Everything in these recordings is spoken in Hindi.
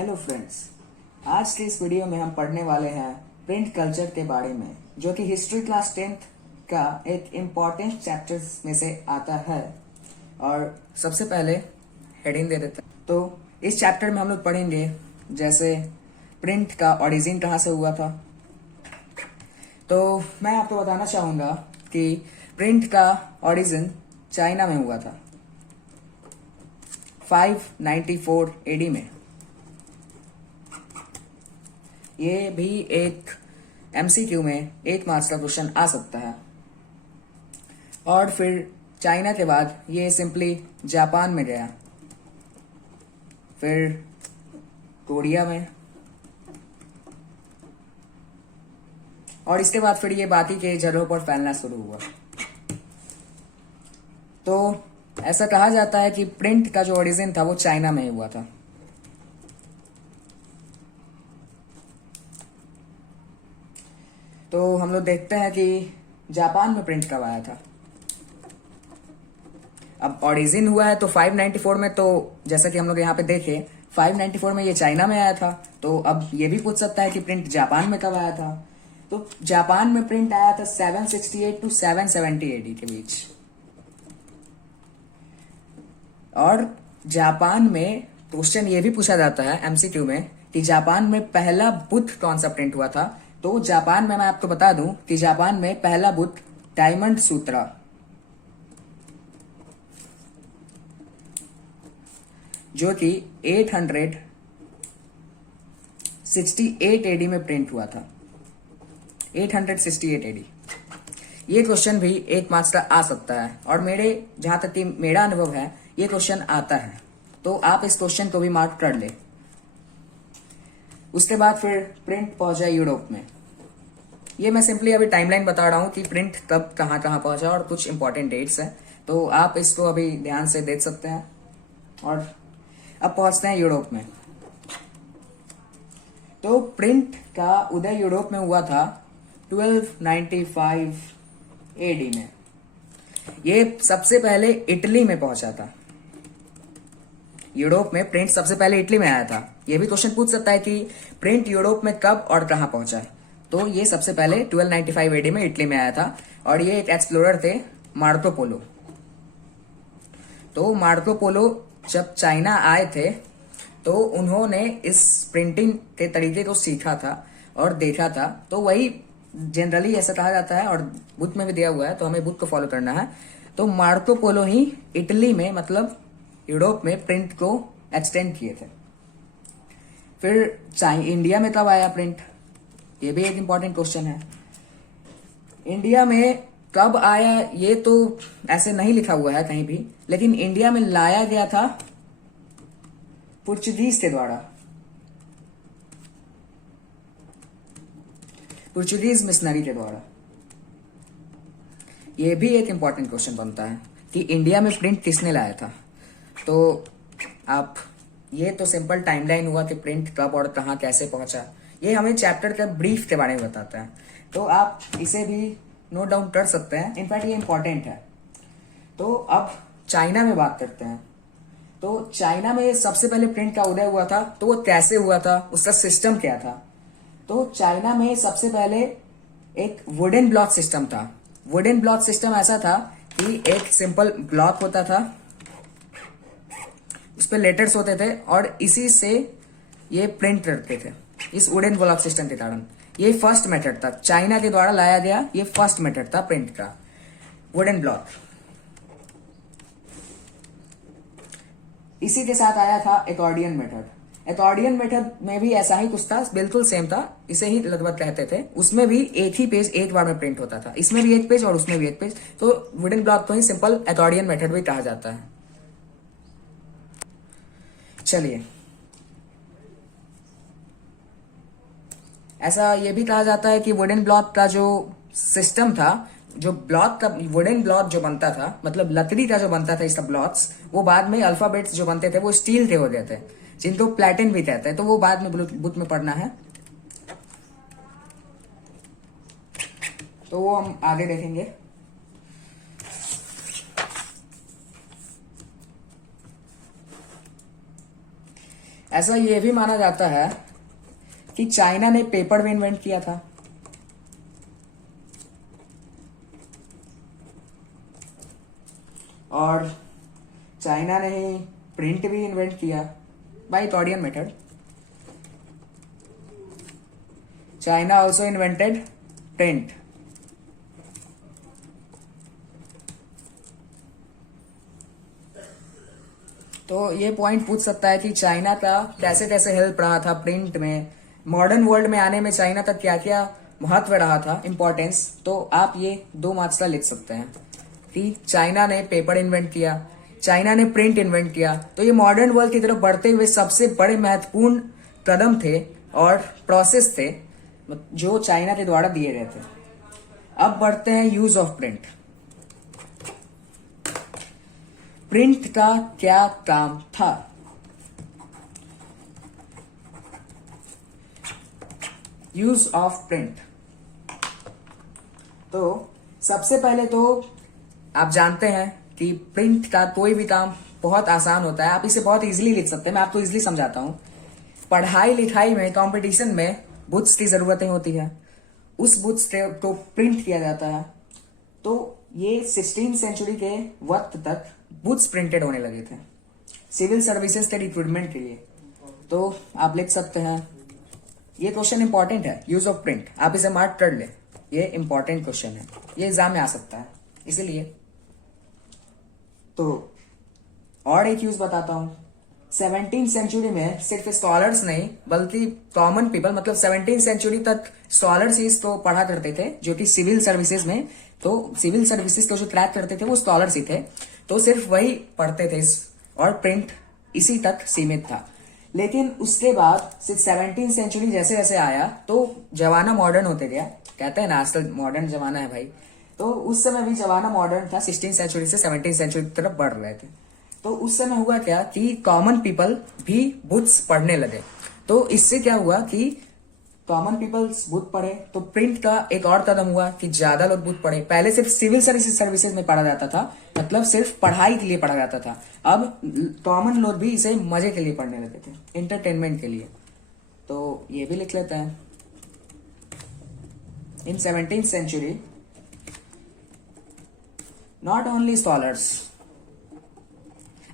हेलो फ्रेंड्स, आज के इस वीडियो में हम पढ़ने वाले हैं प्रिंट कल्चर के बारे में, जो कि हिस्ट्री क्लास 10th का एक इम्पॉर्टेंट चैप्टर्स में से आता है। और सबसे पहले हेडिंग दे देते हैं। तो इस चैप्टर में हम लोग पढ़ेंगे जैसे प्रिंट का ओरिजिन कहाँ से हुआ था। तो मैं आपको बताना चाहूँगा कि प्रिंट का ओरिजिन चाइना में हुआ था 594 एडी में। ये भी एक एमसीक्यू में 1 मार्क्स का क्वेश्चन आ सकता है। और फिर चाइना के बाद ये सिंपली जापान में गया, फिर कोरिया में, और इसके बाद फिर ये बाकी के जगहों पर फैलना शुरू हुआ। तो ऐसा कहा जाता है कि प्रिंट का जो ओरिजिन था वो चाइना में ही हुआ था। तो हम लोग देखते हैं कि जापान में प्रिंट कब आया था। अब ओरिजिन हुआ है तो 594 में, तो जैसा कि हम लोग यहाँ पे देखे 594 में ये चाइना में आया था। तो अब ये भी पूछ सकता है कि प्रिंट जापान में कब आया था। तो जापान में प्रिंट आया था 768 टू 770 एडी के बीच। और जापान में क्वेश्चन ये भी पूछा जाता है एमसीक्यू में कि जापान में पहला बुद्ध कौन सा प्रिंट हुआ था। तो जापान में मैं आपको बता दूं कि जापान में पहला बुद्ध डायमंड सूत्रा, जो कि 868 एडी में प्रिंट हुआ था। 868 एडी। ये क्वेश्चन भी 1 मार्क्स का आ सकता है, और जहां तक कि मेरा अनुभव है ये क्वेश्चन आता है। तो आप इस क्वेश्चन को भी मार्क कर ले। उसके बाद फिर प्रिंट पहुंचा यूरोप में। ये मैं सिंपली अभी टाइमलाइन बता रहा हूं कि प्रिंट कब कहां कहां पहुंचा, और कुछ इंपॉर्टेंट डेट्स हैं, तो आप इसको अभी ध्यान से देख सकते हैं। और अब पहुंचते हैं यूरोप में। तो प्रिंट का उदय यूरोप में हुआ था 1295 एडी में। ये सबसे पहले इटली में पहुंचा था। यूरोप में प्रिंट सबसे पहले इटली में आया था। ये भी क्वेश्चन पूछ सकता है कि प्रिंट यूरोप में कब और कहां पहुंचा। तो ये सबसे पहले 1295 एडी में इटली में आया था, और ये एक एक्सप्लोरर थे मार्को पोलो। तो मार्को पोलो जब चाइना आए थे तो उन्होंने इस प्रिंटिंग के तरीके को सीखा था और देखा था। तो वही जनरली ऐसा कहा जाता है, और बुक में भी दिया हुआ है, तो हमें बुक को फॉलो करना है। तो मार्को पोलो ही इटली में, मतलब यूरोप में, प्रिंट को एक्सटेंड किए थे। फिर इंडिया में कब आया प्रिंट, ये भी एक इंपॉर्टेंट क्वेश्चन है। इंडिया में कब आया ये तो ऐसे नहीं लिखा हुआ है कहीं भी, लेकिन इंडिया में लाया गया था पुर्तगीज के द्वारा। पुर्तगीज मिशनरी के द्वारा। ये भी एक इंपॉर्टेंट क्वेश्चन बनता है कि इंडिया में प्रिंट किसने लाया था। तो आप ये तो सिंपल टाइमलाइन हुआ कि प्रिंट कब और कहां कैसे पहुंचा। ये हमें चैप्टर का ब्रीफ के बारे में बताता है, तो आप इसे भी नोट डाउन कर सकते हैं। इनफैक्ट ये इंपॉर्टेंट है। तो अब चाइना में बात करते हैं। तो चाइना में सबसे पहले प्रिंट का उदय हुआ था, तो वो कैसे हुआ था, उसका सिस्टम क्या था। तो चाइना में सबसे पहले एक वुडन ब्लॉक सिस्टम था। वुडन ब्लॉक सिस्टम ऐसा था कि एक सिंपल ब्लॉक होता था, उस पर लेटर्स होते थे, और इसी से ये प्रिंट करते थे, इस वुडन ब्लॉक सिस्टम के कारण। ये फर्स्ट मेथड था, चाइना के द्वारा लाया गया ये फर्स्ट मेथड था प्रिंट का, वुडन ब्लॉक। इसी के साथ आया था एकॉर्डियन मेथड। एकॉर्डियन मेथड में भी ऐसा ही कुछ था, बिल्कुल सेम था, इसे ही लगभग कहते थे। उसमें भी एक ही पेज एक बार में प्रिंट होता था, इसमें भी एक पेज और उसमें भी एक पेज। तो वुडन ब्लॉक को ही सिंपल एकॉर्डियन मेथड भी कहा जाता है। चलिए, ऐसा ये भी कहा जाता है कि वुडन ब्लॉक का जो सिस्टम था, जो ब्लॉक का वुडन ब्लॉक जो बनता था, मतलब लकड़ी का जो बनता था इसका ब्लॉक्स, वो बाद में अल्फाबेट्स जो बनते थे वो स्टील के हो गए थे, जिनको प्लेटिन भी कहते हैं। तो वो बाद में बुक में पढ़ना है, तो वो हम आगे देखेंगे। ऐसा ये भी माना जाता है कि चाइना ने पेपर भी इन्वेंट किया था। और चाइना ने ही प्रिंट भी इन्वेंट किया बाय टॉडियन method. China also invented print. तो ये पॉइंट पूछ सकता है कि चाइना का कैसे कैसे हेल्प रहा था प्रिंट में, मॉडर्न वर्ल्ड में आने में चाइना का क्या क्या महत्व रहा था, इंपॉर्टेंस। तो आप ये 2 मार्क्स का लिख सकते हैं कि चाइना ने पेपर इन्वेंट किया, चाइना ने प्रिंट इन्वेंट किया। तो ये मॉडर्न वर्ल्ड की तरफ बढ़ते हुए सबसे बड़े महत्वपूर्ण कदम थे और प्रोसेस थे जो चाइना के द्वारा दिए गए थे। अब बढ़ते हैं यूज ऑफ प्रिंट। प्रिंट का क्या काम था? Use of print. तो सबसे पहले तो आप जानते हैं कि प्रिंट का कोई भी काम बहुत आसान होता है, आप इसे बहुत इजीली लिख सकते हैं। मैं आपको इजीली समझाता हूं। पढ़ाई लिखाई में, कंपटीशन में बुक्स की जरूरतें होती है, उस बुक्स को प्रिंट किया जाता है। तो ये 16th सेंचुरी के वक्त तक बुक्स प्रिंटेड होने लगे थे सिविल सर्विसेज के रिक्रूटमेंट के लिए। तो आप लिख सकते हैं, ये क्वेश्चन इंपॉर्टेंट है, यूज ऑफ प्रिंट, आप इसे मार्क कर ले, ये इंपॉर्टेंट क्वेश्चन है, ये एग्जाम में आ सकता है इसीलिए। तो और एक यूज बताता हूं। 17th सेंचुरी में सिर्फ स्कॉलर्स नहीं बल्कि कॉमन पीपल, मतलब 17th सेंचुरी तक स्कॉलर्स ही इसको पढ़ा करते थे, जो कि सिविल सर्विसेज में, तो सिविल सर्विसेज को जो क्रैक करते थे वो स्कॉलर्स ही थे, तो सिर्फ वही पढ़ते थे और प्रिंट इसी तक सीमित था। लेकिन उसके बाद सिर्फ 17th सेंचुरी जैसे जैसे आया तो जमाना मॉडर्न होते गया। कहते हैं ना आजकल मॉडर्न जमाना है भाई, तो उस समय भी जमाना मॉडर्न था। 16th सेंचुरी से 17th सेंचुरी की तरफ बढ़ रहे थे। तो उस समय हुआ क्या कि कॉमन पीपल भी बुक्स पढ़ने लगे। तो इससे क्या हुआ कि कॉमन पीपल्स बुक पढ़े तो प्रिंट का एक और कदम हुआ कि ज्यादा लोग बुक पढ़े। पहले सिर्फ सिविल सर्विसेज में पढ़ा जाता था, मतलब सिर्फ पढ़ाई के लिए पढ़ा जाता था। अब कॉमन लोग भी इसे मजे के लिए पढ़ने लगे थे, एंटरटेनमेंट के लिए। तो ये भी लिख लेते हैं। In 17th century not only scholars,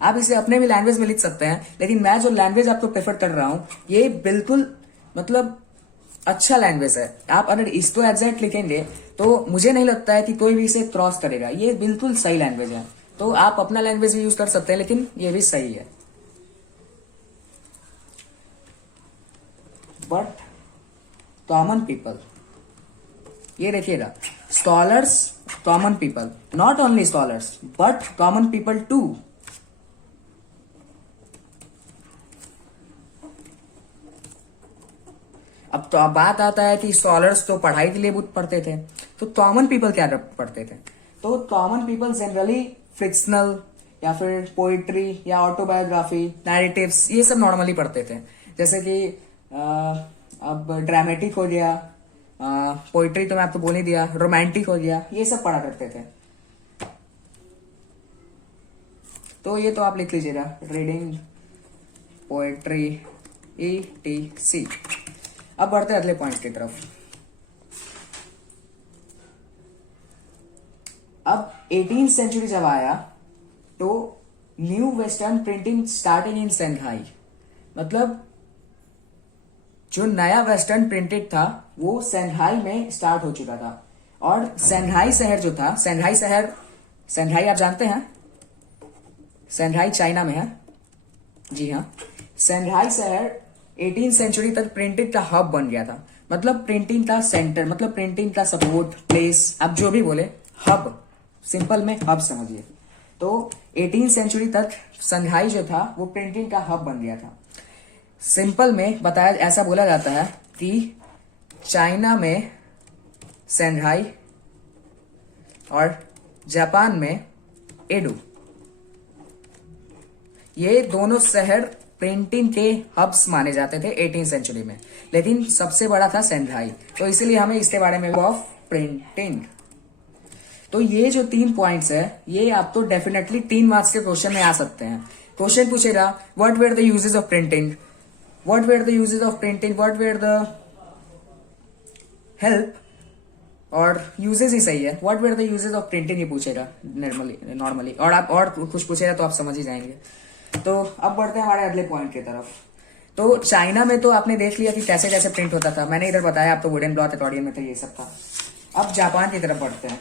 आप इसे अपने भी लैंग्वेज में लिख सकते हैं, लेकिन मैं जो लैंग्वेज आपको प्रेफर कर रहा हूं ये बिल्कुल मतलब अच्छा लैंग्वेज है। आप अगर इसको एग्जैक्ट लिखेंगे तो मुझे नहीं लगता है कि कोई भी इसे क्रॉस करेगा। ये बिल्कुल सही लैंग्वेज है। तो आप अपना लैंग्वेज भी यूज कर सकते हैं, लेकिन ये भी सही है। बट कॉमन पीपल, ये देखिएगा, scholars, common people, not only scholars but common people too. अब तो बात आता है कि स्कॉलर्स तो पढ़ाई के लिए बुक पढ़ते थे, तो कॉमन पीपल क्या पढ़ते थे? तो कॉमन पीपल जनरली फिक्शनल या फिर पोइट्री या ऑटोबायोग्राफी, नैरेटिव्स, ये सब नॉर्मली पढ़ते थे। जैसे कि अब ड्रामेटिक हो गया, पोइट्री तो मैं आपको बोल ही दिया, रोमांटिक हो गया, ये सब पढ़ा करते थे। तो ये तो आप लिख लीजिएगा, रीडिंग, पोएट्री, ETC। अब बढ़ते हैं अगले पॉइंट की तरफ। अब 18th सेंचुरी जब आया तो new western printing starting in Shanghai, मतलब जो नया वेस्टर्न प्रिंटेड था वो संघाई में स्टार्ट हो चुका था। और संघाई शहर जो था, संघाई शहर, संघाई आप जानते हैं, संघाई चाइना में है, जी हाँ। संघाई शहर 18th सेंचुरी तक प्रिंटिंग का हब बन गया था, मतलब प्रिंटिंग का सेंटर, मतलब प्रिंटिंग का सपोर्ट प्लेस, आप जो भी बोले, हब, सिंपल में हब समझिए। तो 18th सेंचुरी तक संघाई जो था वो प्रिंटिंग का हब बन गया था। सिंपल में बताया, ऐसा बोला जाता है कि चाइना में संघाई और जापान में एडू, ये दोनों शहर प्रिंटिंग के हब्स माने जाते थे 18th सेंचुरी में, लेकिन सबसे बड़ा था संघाई। तो इसीलिए हमें इसके बारे में ऑफ प्रिंटिंग। तो ये जो 3 पॉइंट्स है ये आपको डेफिनेटली 3 मार्क्स के क्वेश्चन में आ सकते हैं। क्वेश्चन पूछेगा what were the uses of printing, what were the uses of printing, what were the help, और यूजेस ही सही है, what were the uses of printing ही पूछेगा नॉर्मली, और आप और कुछ पूछेगा तो आप समझ ही जाएंगे। तो अब बढ़ते हैं हमारे अगले पॉइंट की तरफ। तो चाइना में तो आपने देख लिया कि कैसे कैसे प्रिंट होता था, मैंने इधर बताया, आप तो वुडन क्लॉथ अकॉर्डियन में तो ये सब था। अब जापान की तरफ बढ़ते हैं।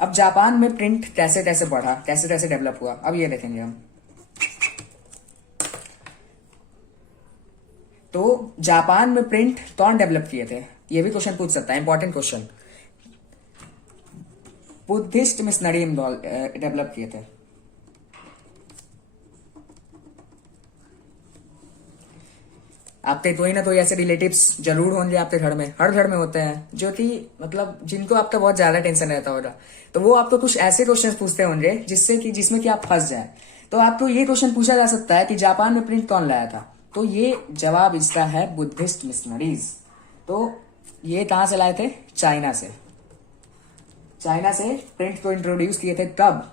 अब जापान में प्रिंट कैसे कैसे बढ़ा, कैसे कैसे डेवलप हुआ, अब ये देखेंगे हम। तो जापान में प्रिंट कौन डेवलप किए थे, ये भी क्वेश्चन पूछ सकता है, important question. Buddhist missionary develop किए थे। आपके कोई ना कोई ऐसे रिलेटिव्स जरूर होंगे आपके घर में, हर घर में होते हैं, जो कि मतलब जिनको आपका बहुत ज्यादा टेंशन रहता होगा, तो वो आपको कुछ ऐसे क्वेश्चन पूछते होंगे जिसमें कि आप फंस जाए। तो आपको ये क्वेश्चन पूछा जा सकता है कि जापान में प्रिंट कौन लाया था, तो ये जवाब इसका है बुद्धिस्ट मिशनरीज। तो ये कहां से लाए थे, चाइना से। चाइना से प्रिंट को इंट्रोड्यूस किए थे कब,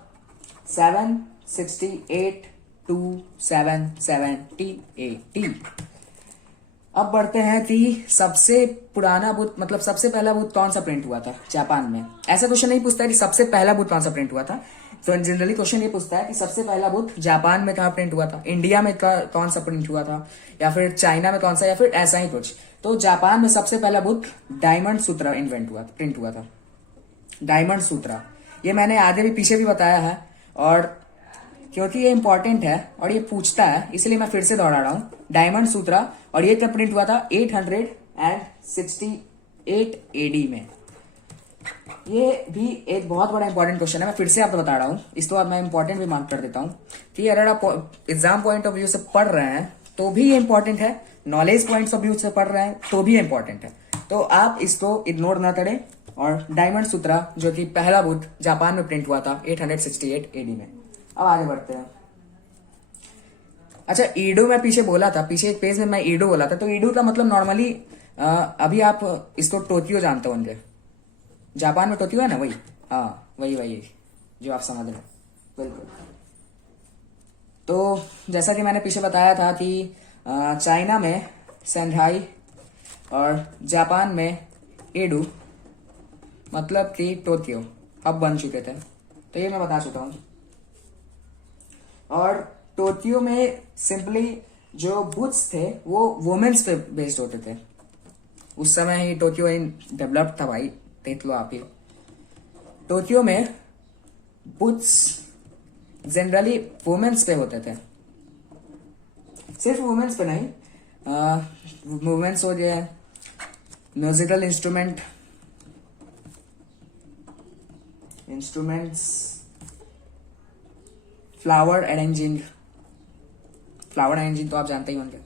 768 to 770 AD। अब बढ़ते हैं कि सबसे पुराना बुत, मतलब सबसे पहला बुत कौन सा प्रिंट हुआ था जापान में। ऐसा क्वेश्चन नहीं पूछता है कि सबसे पहला बुत कौन सा प्रिंट हुआ था, तो जनरली क्वेश्चन ये पूछता है कि सबसे पहला बुत जापान में कहाँ प्रिंट हुआ था, इंडिया में कौन सा प्रिंट हुआ था, या फिर चाइना में कौन सा, या फिर ऐसा ही कुछ। तो जापान में सबसे पहला बुत डायमंड सूत्रा प्रिंट हुआ था, डायमंड सूत्रा। ये मैंने आगे भी पीछे भी बताया है, और क्योंकि ये इंपॉर्टेंट है और ये पूछता है इसलिए मैं फिर से दोहरा रहा हूं, डायमंड सूत्रा। और ये कब प्रिंट हुआ था, 868 AD में। ये भी एक बहुत बड़ा इंपॉर्टेंट क्वेश्चन है, मैं फिर से आपको बता रहा हूं, इसको अब मैं इंपॉर्टेंट भी मार्क कर देता हूं कि अगर आप एग्जाम पॉइंट ऑफ व्यू से पढ़ रहे हैं तो भी ये इंपॉर्टेंट है, नॉलेज पॉइंट ऑफ व्यू से पढ़ रहे हैं तो भी इंपॉर्टेंट है। तो आप इसको इग्नोर ना करें। और डायमंड सूत्रा जो कि पहला बुत जापान में प्रिंट हुआ था 868 AD में। अब आगे बढ़ते हैं। अच्छा, ईडो मैं पीछे बोला था, पीछे एक पेज में मैं ईडो बोला था, तो ईडो का मतलब नॉर्मली अभी आप इसको टोक्यो जानते होंगे, जापान में टोक्यो है ना, वही, हाँ वही जो आप समझ रहे हैं, बिल्कुल। तो जैसा कि मैंने पीछे बताया था कि चाइना में शंघाई और जापान में एडू, मतलब कि टोक्यो अब बन चुके थे, तो ये मैं बता चुका हूं। और टोक्यो में सिंपली जो बुथ्स थे वो वुमेन्स पे बेस्ड होते थे, उस समय ही टोक्यो डेवलप था भाई, देख लो आप ही। टोक्यो में बुथ्स जनरली वुमेन्स पे होते थे, सिर्फ वुमेन्स पे नहीं, वुमेन्स हो गए, म्यूजिकल इंस्ट्रूमेंट्स, फ्लावर अरेंजिंग तो आप जानते ही होंगे,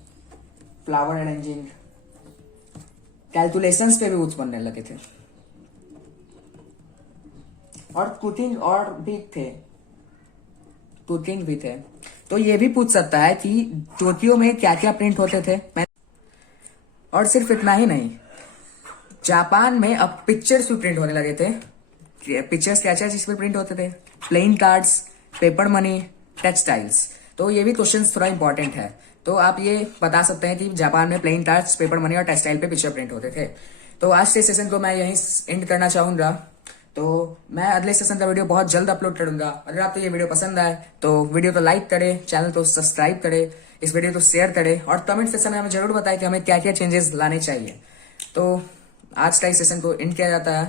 फ्लावर अरेंजिंग, कैलकुलेशंस पे भी बुक्स बनने लगे थे, और कुकिंग भी थे। तो ये भी पूछ सकता है कि टोक्यो में क्या क्या प्रिंट होते थे। और सिर्फ इतना ही नहीं, जापान में अब पिक्चर्स भी प्रिंट होने लगे थे। पिक्चर्स क्या क्या चीज पे प्रिंट होते थे, playing cards, paper money, textiles. तो ये भी क्वेश्चन थोड़ा इंपॉर्टेंट है, तो आप ये बता सकते हैं कि जापान में प्लेइंग कार्ड्स, पेपर मनी और टेक्सटाइल पे पिक्चर प्रिंट होते थे। तो आज के सेशन को मैं यहीं एंड करना चाहूंगा, तो मैं अगले सेशन का वीडियो बहुत जल्द अपलोड करूंगा। अगर आपको ये वीडियो पसंद आए तो वीडियो को लाइक करें, चैनल को सब्सक्राइब करें, इस वीडियो को शेयर करें, और कमेंट सेक्शन में हमें जरूर बताएं कि हमें क्या क्या चेंजेस लाने चाहिए। तो आज का इस सेशन को एंड किया जाता है।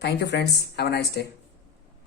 Thank you friends, have a nice day.